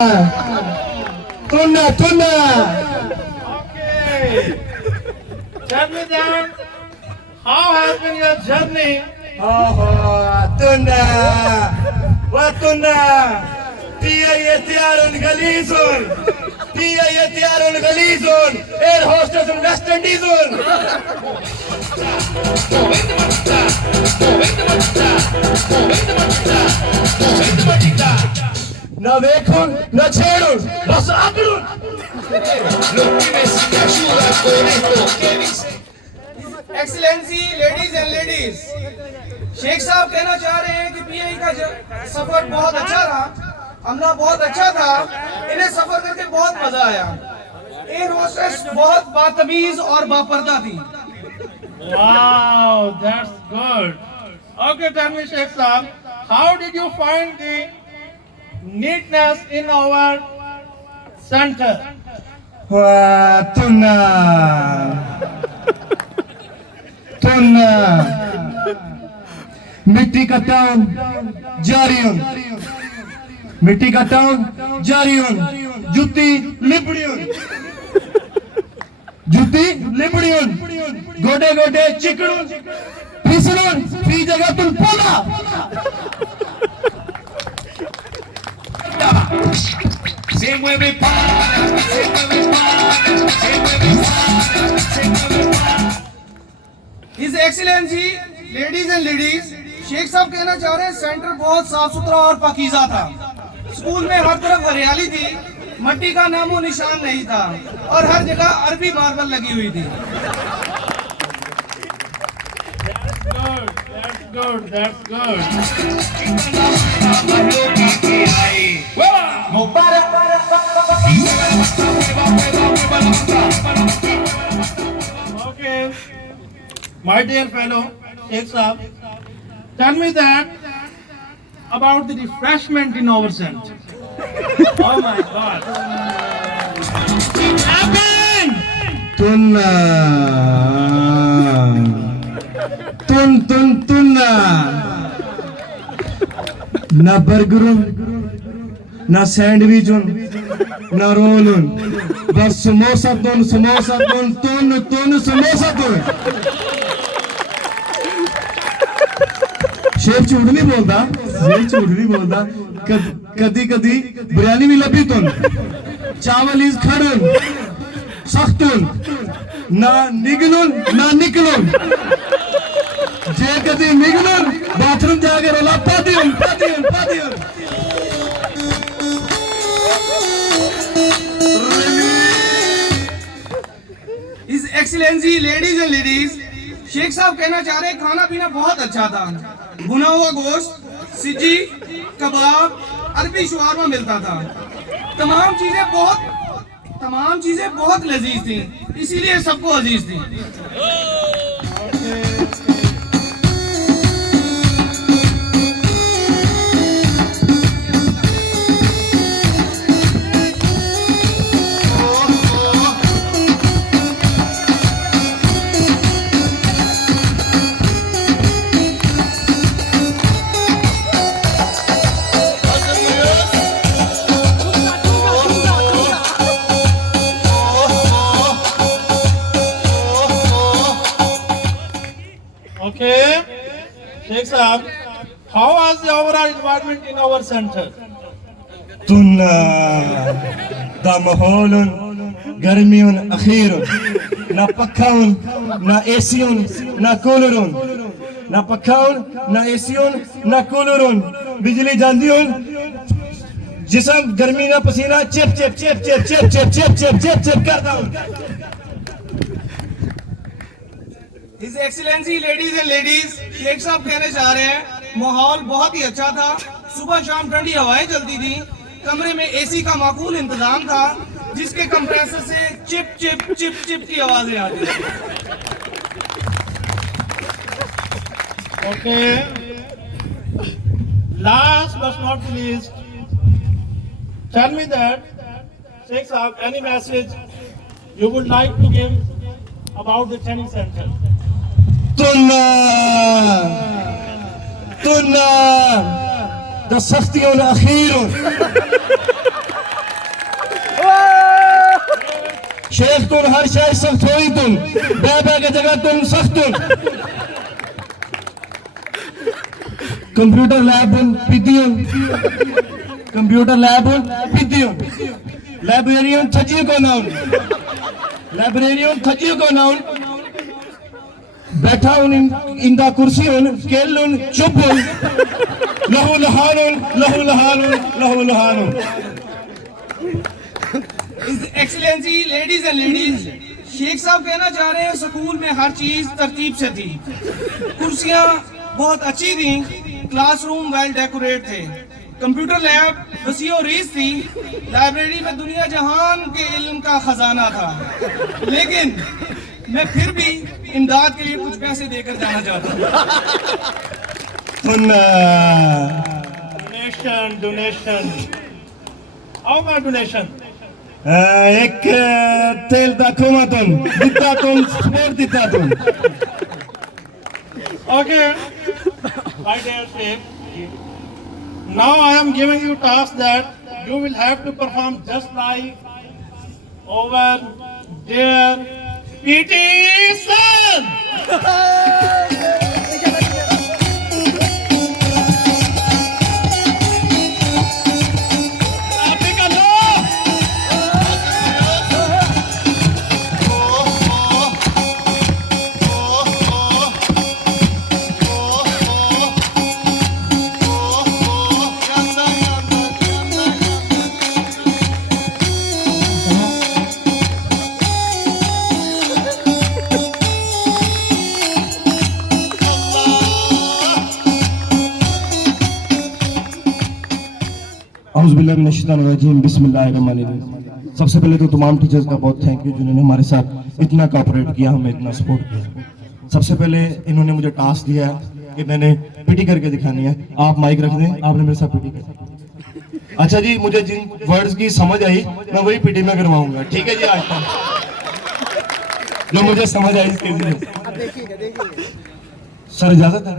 Tuna. Okay. Tell me then, how has been your journey? Tuna. Tia yetiarun galizun. Air hostess in West Indiesun. Na vekun, na cherun, bas akrun. Excellency ladies and ladies, Sheikh साहब कहना चाह रहे हैं कि pi का सफर बहुत अच्छा रहा, हमला बहुत अच्छा था, इन्हें सफर करके बहुत मजा आया। एयर होस्टेस बहुत बातमीज और बापर्दा थी। Wow, that's good. Okay, tell me, Sheikh Saab, how did you find the neatness in our center? Tuna. मिट्टी का टाउन जारियन, मिट्टी का टाउन जारियन, जूती लिपड़ियन, गोडे गोडे चिकड़ुन, फिसलुन, फ्री जगह तुम पोला। Se mueve para, se mueve para, se mueve para, se mueve para. His excellency ladies and ladies, Sheikh साहब कहना चाह रहे हैं सेंटर बहुत साफ सुथरा और पाकीज़ा था। स्कूल में हर तरफ हरियाली थी, मट्टी का नामो निशान नहीं था और हर जगह अरबी मार्बल लगी हुई थी। That's good. Okay, my dear fellow Sheikh Saab, tell me that about the refreshment in our center. Oh my God! Happened. Tunna. Na burgerun, na sandwichun, na rollun. Bas samosa tun, tun, samosa tun. शेर झूठ नहीं बोलता, कदी बिरयानी भी लभी तुन, चावल is खड़ुन, सख्तुन, ना निगलुन ना निकलुन, जे कदी निगलुन बाथरूम जाके रोला पादियन। His excellency ladies and ladies, Sheikh साहब कहना चाह रहे हैं खाना पीना बहुत अच्छा था। भुना हुआ गोश्त, सिजी, कबाब, अरबी शवारमा मिलता था। तमाम चीजें बहुत लजीज थी, इसीलिए सबको अजीज थी। Okay, Sheikh Saab, how was the overall environment in our center? Tunna da maholun garmiyun akhirun, na pakkaun na ACun na coolerun, na pakkaun na ACun na coolerun, बिजली जांदियun, जिसम गर्मी ना पसीना चिप करता हूं। His excellency ladies and ladies, Sheikh साहब कहने चाह रहे हैं माहौल बहुत ही अच्छा था। सुबह शाम ठंडी हवाएं चलती थी, कमरे में एसी का माकूल इंतजाम था, जिसके कंप्रेसर से चिप की आवाजें आती थी। Okay, last but not least, tell me that, Sheikh Saab, any message you would like to give about the training center? Tunna ده الصفتي والأخير सख्तुन हर शय सख्त होई तुम बे के जगह तुम सख्तुन कंप्यूटर लैब पिदियन कंप्यूटर लैब पिदियन लाइब्रेरियन थजियो को नाउन लाइब्रेरियन थजियो को नाउन बैठा उन इंदा कुर्सी उन केल उन चुप उन लहू लहानुन लहू लहानुन लहू लहानुन excellency ladies and ladies, Sheikh साहब कहना चाह रहे हैं स्कूल में हर चीज तरतीब से थी, कुर्सियां बहुत अच्छी थी, क्लासरूम वेल डेकोरेट थे, कंप्यूटर लैब वसी और रीस थी, लाइब्रेरी में दुनिया जहान के इल्म का खजाना था। लेकिन मैं फिर भी इमदाद के लिए कुछ पैसे देकर जाना चाहता हूँ। Donation, donation. How about donation? एक तेल दाखवमा तुम दिता तुम स्पोर्ट दिता तुम Okay. My dear Sheikh, now I am giving you task that you will have to perform just like over there. PT son! औज़ुबिल्लाहिमिनश्शैतानिर्रजीम बिस्मिल्लाहिर्रहमानिर्रहीम। सबसे पहले तो तमाम टीचर्स का बहुत थैंक यू जिन्होंने हमारे साथ इतना कोऑपरेट किया, हमें इतना सपोर्ट किया। सबसे पहले इन्होंने मुझे टास्क दिया है कि मैंने पीटी करके दिखानी है। आप माइक रख दें, आपने मेरे साथ पीटी कर। अच्छा जी, मुझे जिन वर्ड्स की समझ आई मैं वही पीटी में करवाऊंगा, ठीक है जी। आज तक जो मुझे समझ आई इसके लिए सर इजाजत है।